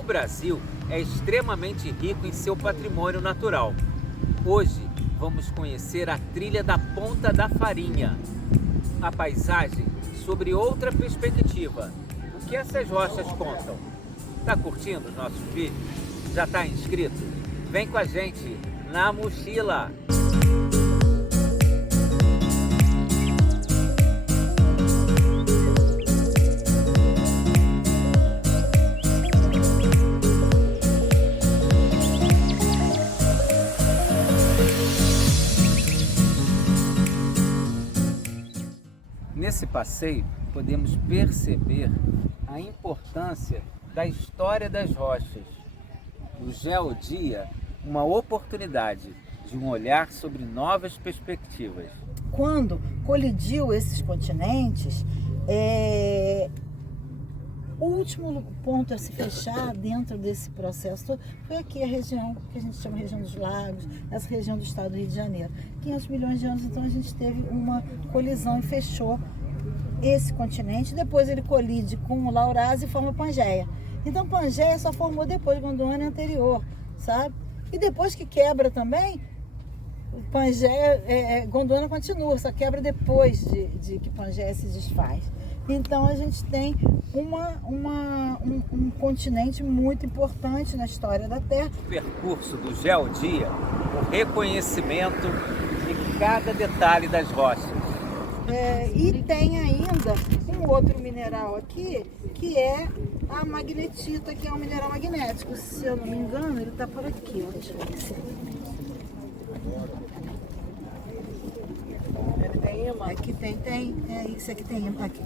O Brasil é extremamente rico em seu patrimônio natural. Hoje vamos conhecer a trilha da Ponta da Farinha, a paisagem sobre outra perspectiva. O que essas rochas contam? Tá curtindo os nossos vídeos? Já tá inscrito? Vem com a gente na mochila! Nesse passeio, podemos perceber a importância da história das rochas. O Geodia, uma oportunidade de um olhar sobre novas perspectivas. Quando colidiu esses continentes, o último ponto a se fechar dentro desse processo todo foi aqui a região que a gente chama região dos lagos, essa região do estado do Rio de Janeiro. 500 milhões de anos, então a gente teve uma colisão e fechou esse continente. Depois ele colide com o Laurasia e forma Pangeia. Então Pangeia só formou depois, Gondwana é anterior, sabe? E depois que quebra também, Pangeia, Gondwana continua, só quebra depois de que Pangeia se desfaz. Então a gente tem um continente muito importante na história da Terra. O percurso do Geodia, o reconhecimento de cada detalhe das rochas. E tem ainda um outro mineral aqui, que é a magnetita, que é um mineral magnético. Se eu não me engano, ele está por aqui. Ó. Deixa eu ver se... Ele tem imã? Aqui tem. Isso aqui tem imã. Aqui.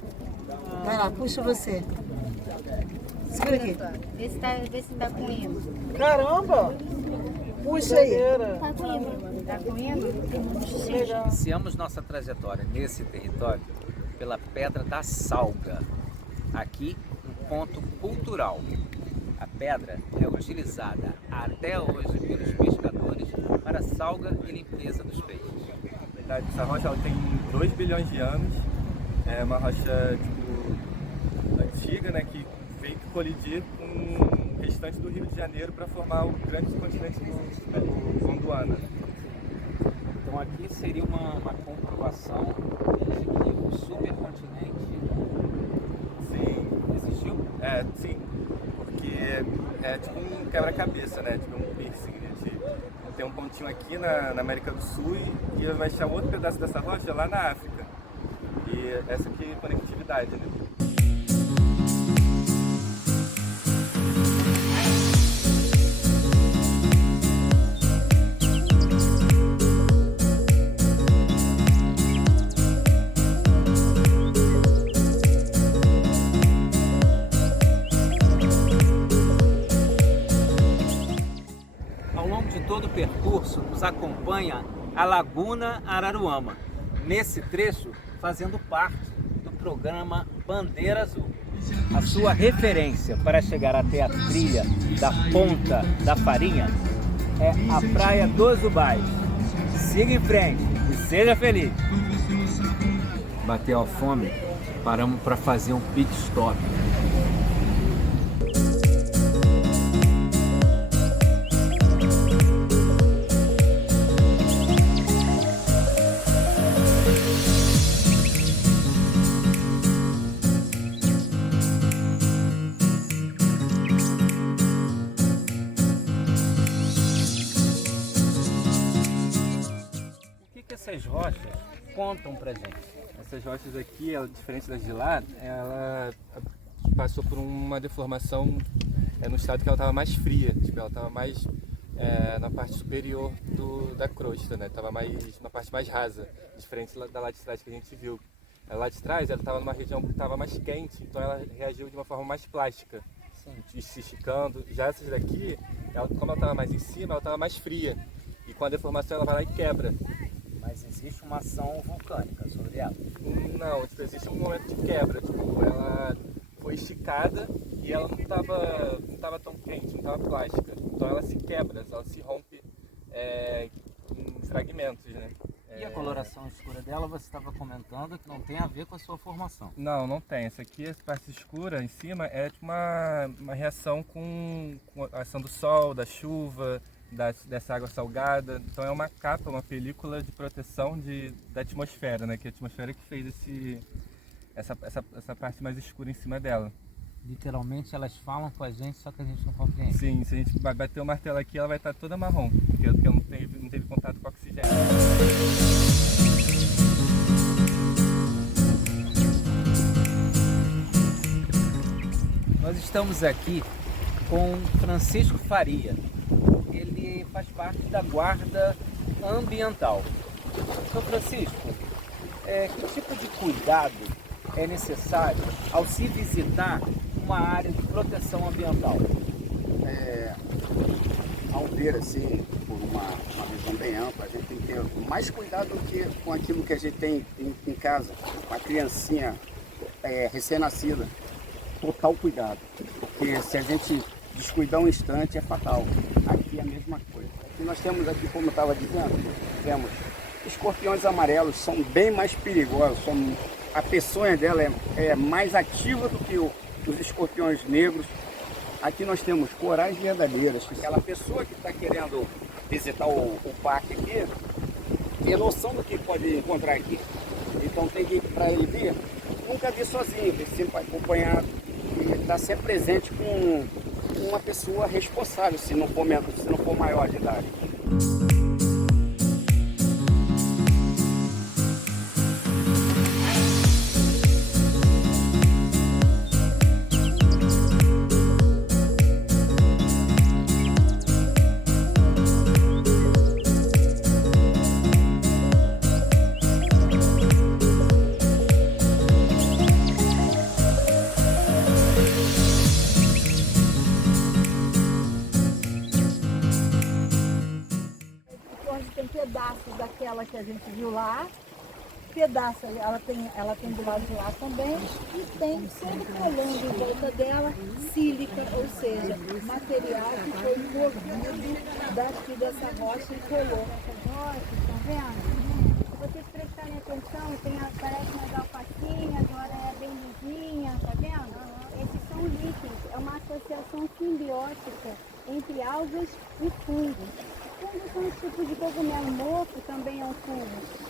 Vai lá, puxa você. Segura aqui. Vê se tá com imã. Caramba! Puxa aí. Tá com imã. Tá com imã? Legal. Iniciamos nossa trajetória nesse território pela Pedra da Salga. Aqui, um ponto cultural. A pedra é utilizada até hoje pelos pescadores para salga e limpeza dos peixes. Essa rocha ela tem 2 bilhões de anos. É uma rocha antiga, né, que veio colidir com o restante do Rio de Janeiro para formar o grande continente do Gondwana. Então aqui seria uma comprovação de que o supercontinente existiu? Sim, porque é tipo um quebra-cabeça, né, tipo um piercing. Tem um pontinho aqui na América do Sul e vai achar outro pedaço dessa rocha lá na África. E essa aqui é conectividade, né? Ao longo de todo o percurso, nos acompanha a Laguna Araruama, nesse trecho fazendo parte do programa Bandeira Azul. A sua referência para chegar até a trilha da Ponta da Farinha é a Praia dos Ubais. Siga em frente e seja feliz! Bateu a fome, paramos para fazer um pit stop. O que essas rochas contam pra gente? Essas rochas aqui, ela, diferente das de lá, ela passou por uma deformação no estado que ela estava mais fria, tipo, ela estava mais na parte superior da crosta, né? Estava mais na parte mais rasa, diferente da lá de trás que a gente viu. Lá de trás ela estava numa região que estava mais quente, então ela reagiu de uma forma mais plástica, se esticando. Já essas daqui, como ela estava mais em cima, ela estava mais fria, e com a deformação ela vai lá e quebra. Mas existe uma ação vulcânica sobre ela? Não, tipo, existe um momento de quebra, tipo, ela foi esticada e ela não tava tão quente, não estava plástica. Então ela se quebra, ela se rompe em fragmentos, né? E a coloração escura dela, você estava comentando que não tem a ver com a sua formação. Não, não tem. Essa aqui, essa parte escura em cima, é tipo uma reação com a ação do sol, da chuva, dessa água salgada. Então é uma capa, uma película de proteção da atmosfera, né? Que é a atmosfera que fez essa parte mais escura em cima dela. Literalmente elas falam com a gente, só que a gente não compreende. Sim, se a gente bater o martelo aqui, ela vai estar toda marrom, porque não teve contato com o oxigênio. Nós estamos aqui com Francisco Faria. Ele faz parte da Guarda Ambiental. Então, Francisco, que tipo de cuidado é necessário ao se visitar uma área de proteção ambiental? Ao ver assim, por uma visão bem ampla, a gente tem que ter mais cuidado do que com aquilo que a gente tem em casa, com a criancinha recém-nascida. Total cuidado, porque se a gente descuidar um instante é fatal. Aqui é a mesma coisa. Aqui nós temos, aqui, como eu estava dizendo, temos escorpiões amarelos, são bem mais perigosos, a peçonha dela é mais ativa do que os escorpiões negros. Aqui nós temos corais verdadeiras. Aquela pessoa que está querendo visitar o parque aqui, tem noção do que pode encontrar aqui. Então tem que ir para ele vir, nunca vir sozinho, vir sempre acompanhado e estar sempre presente com uma pessoa responsável, se não for maior de idade. Tem pedaços daquela que a gente viu lá, pedaço ela tem do lado de lá também, e tem sempre colando em volta dela sílica, ou seja, material que foi movido daqui dessa rocha e colou. Essas rochas, estão vendo? Se vocês prestarem atenção, parece umas alfacinhas, agora é bem lisinha, tá vendo? Esses são líquidos, é uma associação simbiótica entre algas e fungos. Fungos são um tipo de cogumelo morto, também é um fungo.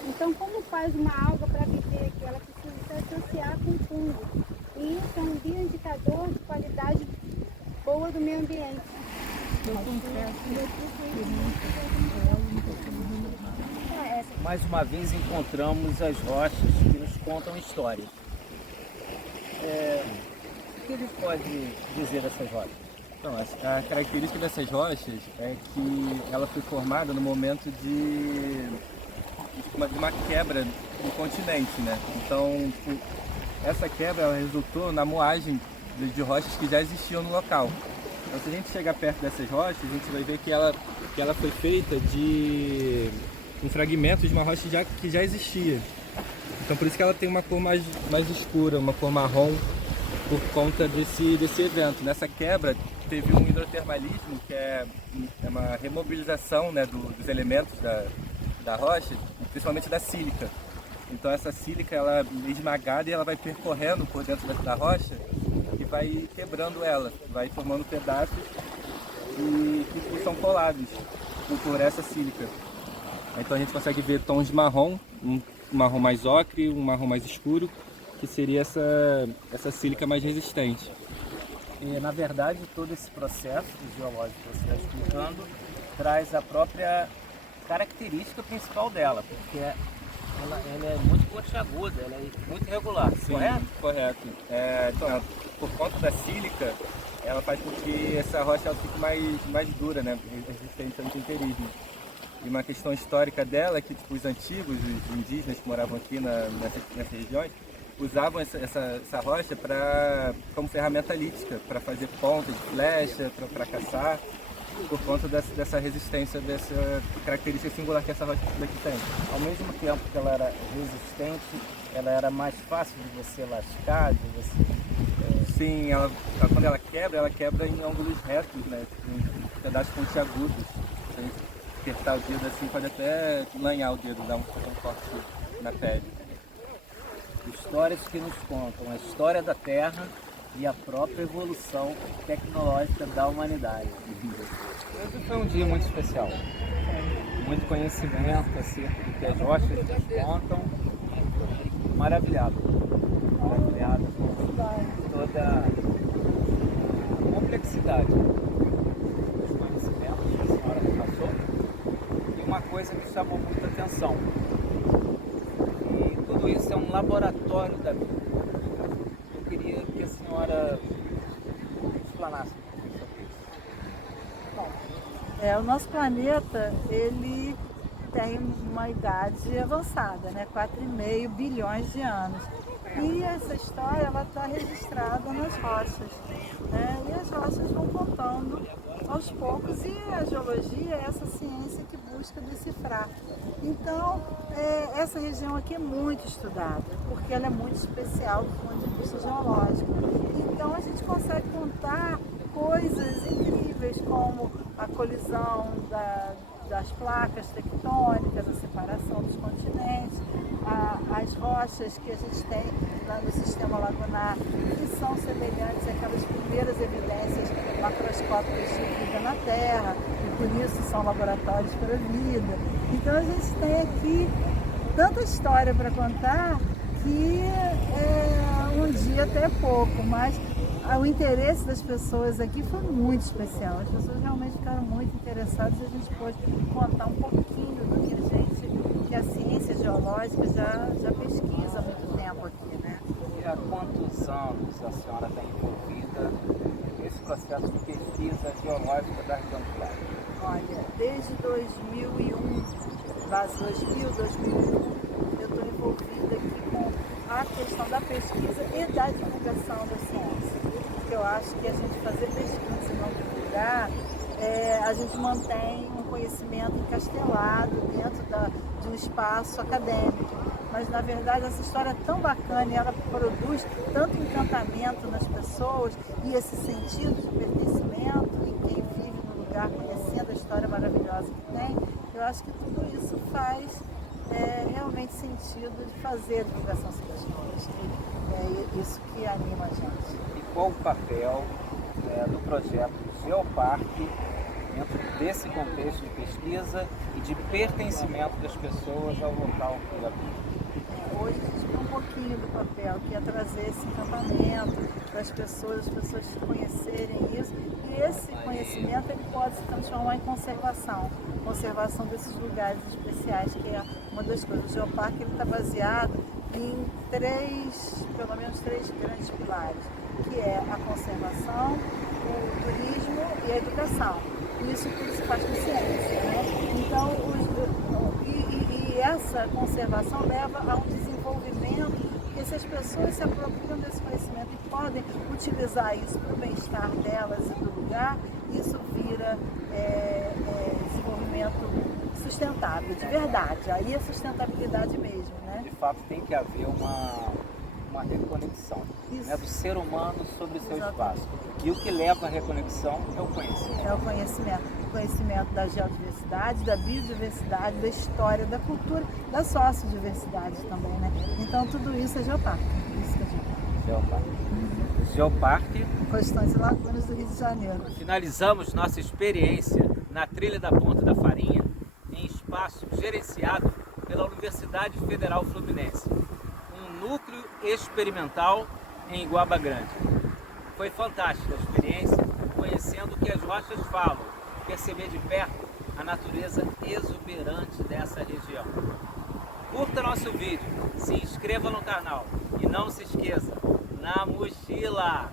Então, como faz uma alga para viver aqui? Ela precisa se associar com fungo. E isso é um bioindicador de qualidade boa do meio ambiente. Mais uma vez encontramos as rochas que nos contam história. O que ele pode dizer dessas rochas? Então, a característica dessas rochas é que ela foi formada no momento de uma quebra do continente, né? Então, essa quebra ela resultou na moagem de rochas que já existiam no local. Então, se a gente chegar perto dessas rochas, a gente vai ver que ela foi feita de um fragmento de uma rocha que já existia. Então, por isso que ela tem uma cor mais escura, uma cor marrom, por conta desse evento. Nessa quebra, teve um hidrotermalismo, que é uma remobilização, né, dos elementos da rocha, principalmente da sílica. Então essa sílica ela é esmagada e ela vai percorrendo por dentro da rocha e vai quebrando ela, vai formando pedaços que são colados por essa sílica. Então a gente consegue ver tons de marrom, um marrom mais ocre, um marrom mais escuro, que seria essa sílica mais resistente. E, na verdade, todo esse processo geológico que você está explicando traz a própria característica principal dela, porque ela é muito pontiaguda, ela é muito irregular, correto? Correto. Então, por conta da sílica, ela faz com que essa rocha ela fique mais dura, né, resistente ao intemperismo. E uma questão histórica dela é que os antigos, os indígenas que moravam aqui nessas regiões, usavam essa rocha como ferramenta lítica, para fazer ponta de flecha, para caçar, por conta dessa resistência, dessa característica singular que essa rocha daqui tem. Ao mesmo tempo que ela era resistente, ela era mais fácil de você lascar, de você... Sim, quando ela quebra em ângulos retos, né, em pedaços pontiagudos. apertar o dedo assim pode até lanhar o dedo, dar um corte na pele. Histórias que nos contam a história da Terra e a própria evolução tecnológica da humanidade. Hoje foi um dia muito especial. Muito conhecimento acerca do que as rochas nos contam. Maravilhado com toda a complexidade dos conhecimentos que a senhora me passou. E uma coisa que chamou muita atenção. E tudo isso é um laboratório da vida. Eu queria que a senhora explanasse um pouco sobre isso. Bom, o nosso planeta, ele tem uma idade avançada, né? 4,5 bilhões de anos. E essa história está registrada nas rochas, né? E as rochas vão contando aos poucos, e a geologia é essa ciência que busca decifrar. Então, essa região aqui é muito estudada, porque ela é muito especial do ponto de vista geológico. Então, a gente consegue contar coisas incríveis, como a colisão das placas tectônicas, a separação dos continentes, as rochas que a gente tem lá no sistema lagunar, que são semelhantes àquelas primeiras evidências macroscópicas de vida na Terra, e por isso são laboratórios para a vida. Então a gente tem aqui tanta história para contar que um dia até é pouco, mas o interesse das pessoas aqui foi muito especial. As pessoas realmente ficaram muito interessadas e a gente pôde contar um pouquinho do que a ciência geológica já pesquisa há muito tempo aqui, né? E há quantos anos a senhora está envolvida nesse processo de pesquisa geológica da região dos lagos? Olha, desde 2001, base 2001, eu estou envolvida aqui com a questão da pesquisa e da divulgação da ciência. Porque eu acho que a gente fazer pesquisa e não divulgar, a gente mantém um conhecimento encastelado dentro de um espaço acadêmico. Mas, na verdade, essa história é tão bacana e ela produz tanto encantamento nas pessoas e esse sentido de pertencimento em quem vive no lugar, conhecendo a história maravilhosa que tem. Eu acho que tudo isso faz realmente sentido de fazer a divulgação científica. É isso que anima a gente. E qual o papel do projeto Geoparque dentro desse contexto de pesquisa e de pertencimento das pessoas ao local que habitam? Hoje a gente tem um pouquinho do papel, que é trazer esse encantamento para as pessoas conhecerem isso. E esse conhecimento ele pode se transformar em conservação desses lugares especiais, que é uma das coisas. O Geoparque está baseado em pelo menos três grandes pilares, que é a conservação, o turismo e a educação. E isso tudo se faz com ciência, né? Então, essa conservação leva a um desenvolvimento, porque se as pessoas se apropriam desse conhecimento e podem utilizar isso para o bem-estar delas e do lugar, isso vira desenvolvimento sustentável, de verdade. Aí é sustentabilidade mesmo, né? De fato, tem que haver uma reconexão, né, do ser humano sobre o seu espaço. E o que leva à reconexão é o conhecimento. É o conhecimento da geodiversidade, da biodiversidade, da história, da cultura, da sociodiversidade também, né? Então tudo isso é Geoparque. Isso que é Geoparque. Geoparque. Costões e Lagunas do Rio de Janeiro. Finalizamos nossa experiência na Trilha da Ponta da Farinha em espaço gerenciado pela Universidade Federal Fluminense. Um núcleo experimental em Iguaba Grande. Foi fantástica a experiência, conhecendo o que as rochas falam, perceber de perto a natureza exuberante dessa região. Curta nosso vídeo, se inscreva no canal e não se esqueça, na mochila!